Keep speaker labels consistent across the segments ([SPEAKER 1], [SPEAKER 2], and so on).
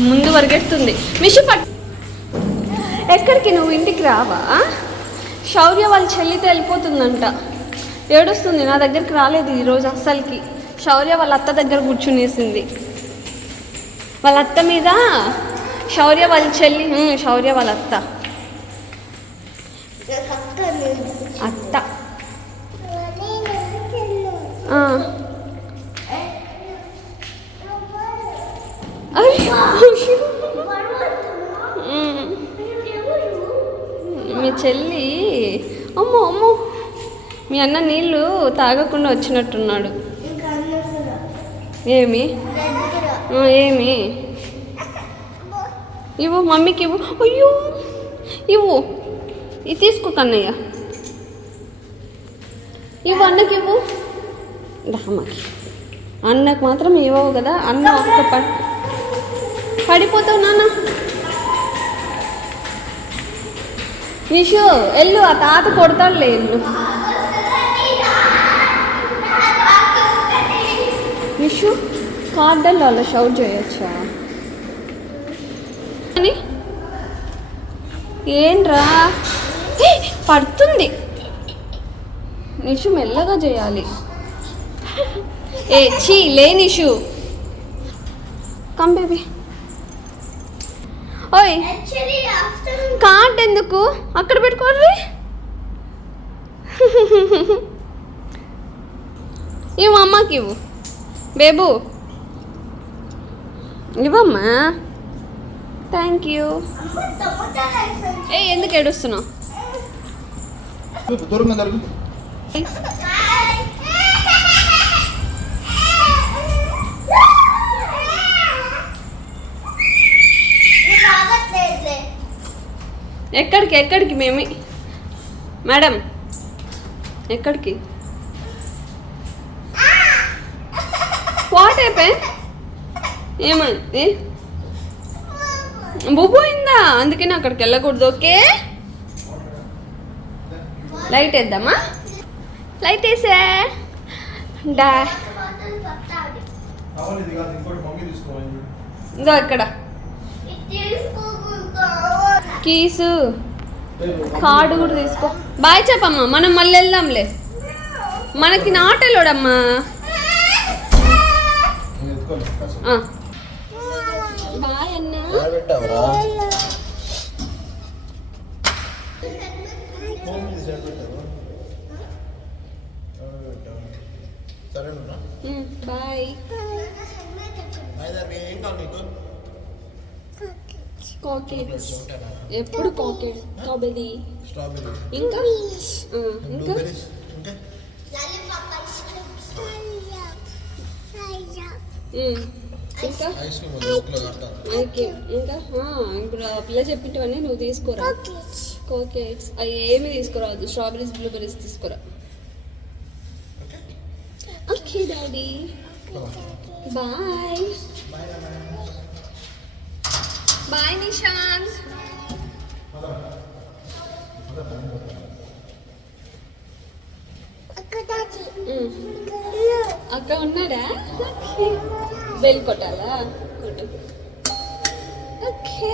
[SPEAKER 1] ముందు పరిగెడుతుంది మిషు పట్ ఎక్కడికి నువ్వు ఇంటికి రావా? శౌర్య వాళ్ళ చెల్లితో వెళ్ళిపోతుందంట. ఏడుస్తుంది నా దగ్గరికి రాలేదు ఈరోజు అస్సలకి. శౌర్య వాళ్ళ అత్త దగ్గర కూర్చునేసింది. వాళ్ళ అత్త మీద శౌర్య వాళ్ళ చెల్లి శౌర్య వాళ్ళ అత్త. అత్త. మీ చెల్లి అమ్మో అమ్మో. మీ అన్న నీళ్ళు తాగకుండా వచ్చినట్టున్నాడు. ఏమి? ఏమి? ఇవ్వు మమ్మీకి ఇవ్వు. అయ్యో. ఇవ్వు. ఇది తీసుకో కన్నయ్య. ఇవ్వు అన్నకి ఇవ్వు. అమ్మకి. అన్నకు మాత్రం ఇవ్వవు కదా. అన్న ఒక్క పట్టు పడిపోతావు నాన్న. నిషు ఎల్లు ఆ తాత కొడతాడులే ఎల్లు. నిషు కార్డల్ అలా షౌట్ చేయొచ్చా? అని. ఏంట్రా? పడుతుంది. నిషు మెల్లగా చేయాలి. ఏ చీ లే నిషు. కమ్ బేబీ ఓయ్. కార్డ్ ఎందుకు? అక్కడ పెట్టుకోర్రి. ఇవ్వు అమ్మకి ఇవ్వు. బేబు. ఇవ్వమ్మా. థ్యాంక్ యూ ఏ ఎందుకు ఏడుస్తున్నావు? ఎక్కడికి ఎక్కడికి మేమే? మేడం ఎక్కడికి? వాట్ అయిపోయి ఏమంది బొబ్బోయిందా అందుకని అక్కడికి వెళ్ళకూడదు ఓకే? లైట్ వేద్దామా? లైట్ వేసా. డా.
[SPEAKER 2] అవును ఇది
[SPEAKER 1] ఇక్కడ. కీసు కార్డు కూడా తీసుకో బాయ్ చెప్పమ్మా మనం మళ్ళీ వెళ్దాంలే మనకి నాటలోడమ్మా. బాయ్ అన్నా బాయ్ కాకెట్స్ ఎప్పుడు కాకెట్ స్ట్రాబెరీ
[SPEAKER 2] స్ట్రాబెరీ
[SPEAKER 1] ఇంకా? ఇంకా?
[SPEAKER 2] ఇంకా?
[SPEAKER 1] ఓకే ఇంకా? ఇప్పుడు ఆ పిల్ల చెప్పింటివన్నీ నువ్వు తీసుకోరా? కోకేట్స్ అవి ఏమి తీసుకురావద్దు స్ట్రాబెరీస్ బ్లూబెర్రీస్ తీసుకురా. Okay? Daddy. Bye. Bye Nishant ఉమ్. అక్క ఉన్నాడా బెల్ కొట్టాలా కొట్టు okay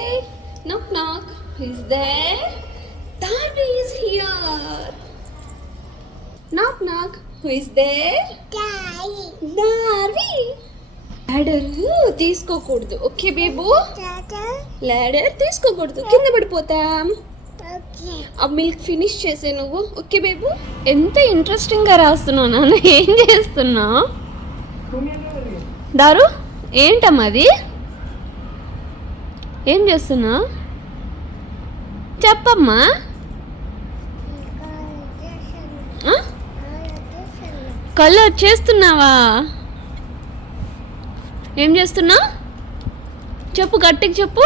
[SPEAKER 1] knock knock is there Darby is here knock knock who is there Darby Ladder తీసుకోకూడదు. ఓకే బేబు లాడర్ తీసుకోకూడదు. కింద పడిపోతాం. ఆ మిల్క్ ఫినిష్ చేసే నువ్వు. ఓకే బేబు ఎంత ఇంట్రెస్టింగ్గా రాస్తున్నావు నాన్న. ఏం చేస్తున్నావు? దారు ఏంటమ్మా అది? ఏం చేస్తున్నావు? చెప్పమ్మా? కలర్ చేస్తున్నావా? ఏం చేస్తున్నావు చెప్పు గట్టిగా చెప్పు.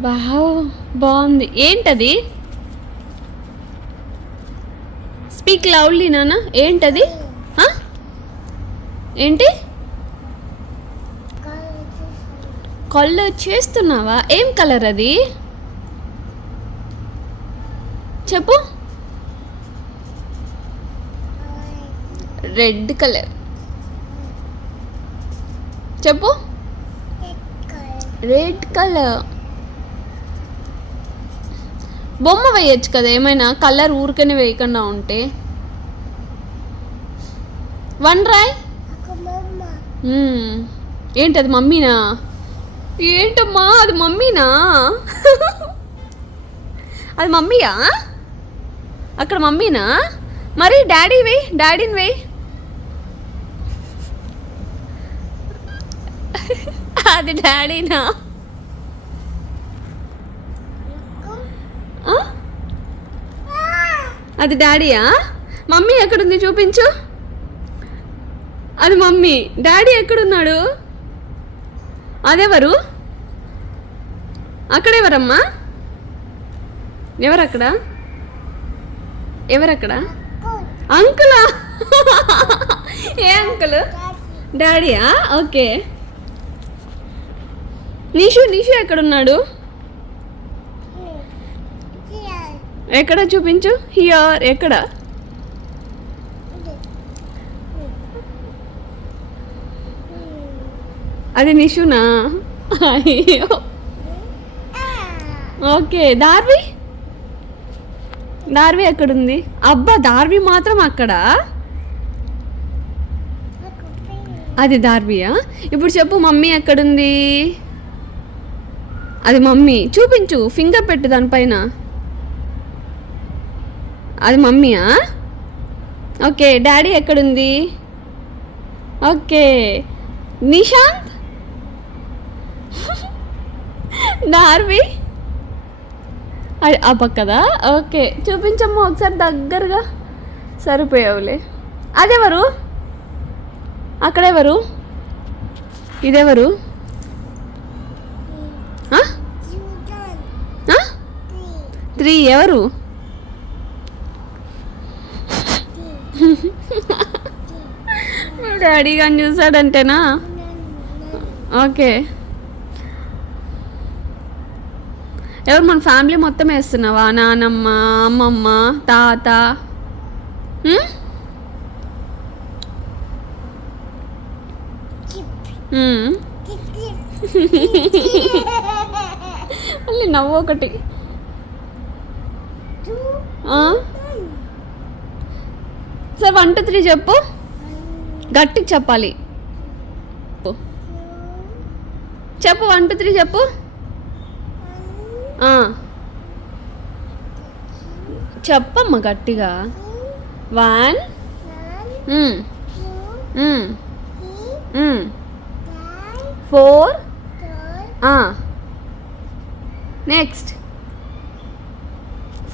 [SPEAKER 1] వావ్ బాగుంది. ఏంటది? స్పీక్ లౌడ్లీ నాన్న. ఏంటది? ఏంటి? కలర్ చేస్తున్నావా? ఏం కలర్ అది? చెప్పు. Red colour. చెప్పు. రెడ్ కలర్ బొమ్మ వేయచ్చు కదా ఏమైనా? కలర్ ఊరికనే వేయకుండా ఉంటే. వన్ రాయ్. ఏంటి అది మమ్మీనా? ఏంటమ్మా అది మమ్మీనా? అది మమ్మీయా? అక్కడ మమ్మీనా? మరి డాడీ వేయి డాడీని వేయి. అది డాడీనా? అది డాడీయా? మమ్మీ ఎక్కడుంది చూపించు. అది మమ్మీ. డాడీ ఎక్కడున్నాడు? అదెవరు? అక్కడెవరమ్మా? ఎవరక్కడ? ఎవరక్కడ? అంకులా? ఏ అంకుల్? డాడీయా? ఓకే. నిషు నిషు ఎక్కడున్నాడు? ఎక్కడ చూపించు? హియర్ ఎక్కడ? అది నిషునా? అయ్యో. ఓకే దార్వి? దార్వి ఎక్కడుంది? అబ్బా దార్వి మాత్రం అక్కడ? అది దార్వియా? ఇప్పుడు చెప్పు మమ్మీ ఎక్కడుంది? అది మమ్మీ చూపించు ఫింగర్ పెట్టు దానిపైన అది మమ్మీయా? ఓకే డాడీ ఎక్కడుంది? ఓకే. నిశాంత్? నార్వి ఆ పక్కదా ఓకే చూపించమ్మా ఒకసారి దగ్గరగా. సరిపోయావులే. అదెవరు? అక్కడెవరు? ఇదెవరు ఆ? ఆ? త్రీ ఎవరు? మీ డాడీ కానీ చూసాడంటేనా? ఓకే. ఎవరు మన ఫ్యామిలీ మొత్తం వేస్తున్నావా? నానమ్మ అమ్మమ్మ తాత. మళ్ళీ నవ్వు ఒకటి? సరే వన్ టూ త్రీ చెప్పు. గట్టిగా చెప్పాలి. చెప్పు వన్ టూ త్రీ చెప్పు. చెప్పమ్మా గట్టిగా. వన్. ఫోర్. నెక్స్ట్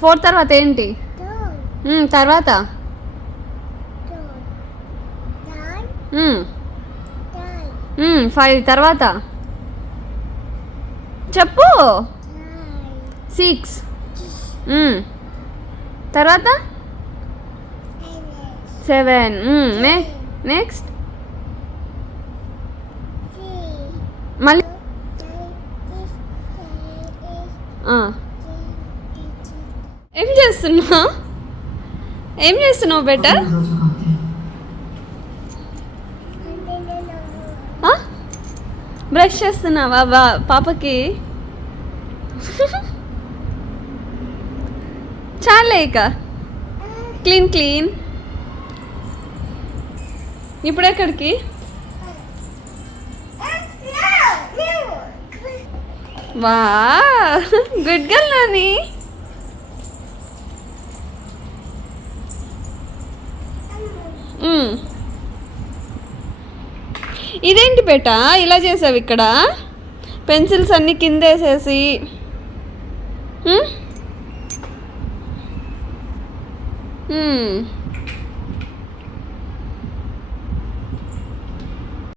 [SPEAKER 1] ఫోర్ తర్వాత ఏంటి? Hmm, తర్వాత? Hmm. Hmm, ఫైవ్ తర్వాత? చెప్పు. సిక్స్ తర్వాత? సెవెన్ నే నెక్స్ట్ మళ్ళీ? Ah. ఏం చేస్తున్నావు? ఏం చేస్తున్నావు బెటర్ బ్రష్ చేస్తున్నావా? బా పాపకి. చాలే ఇక. Clean clean. ఇప్పుడు ఎక్కడికి? వా గుడ్ గర్ల్ నాని మ్మ్. ఇదేంటి బేట? ఇలా చేసావు ఇక్కడ? పెన్సిల్స్ అన్నీ కింద వేసేసి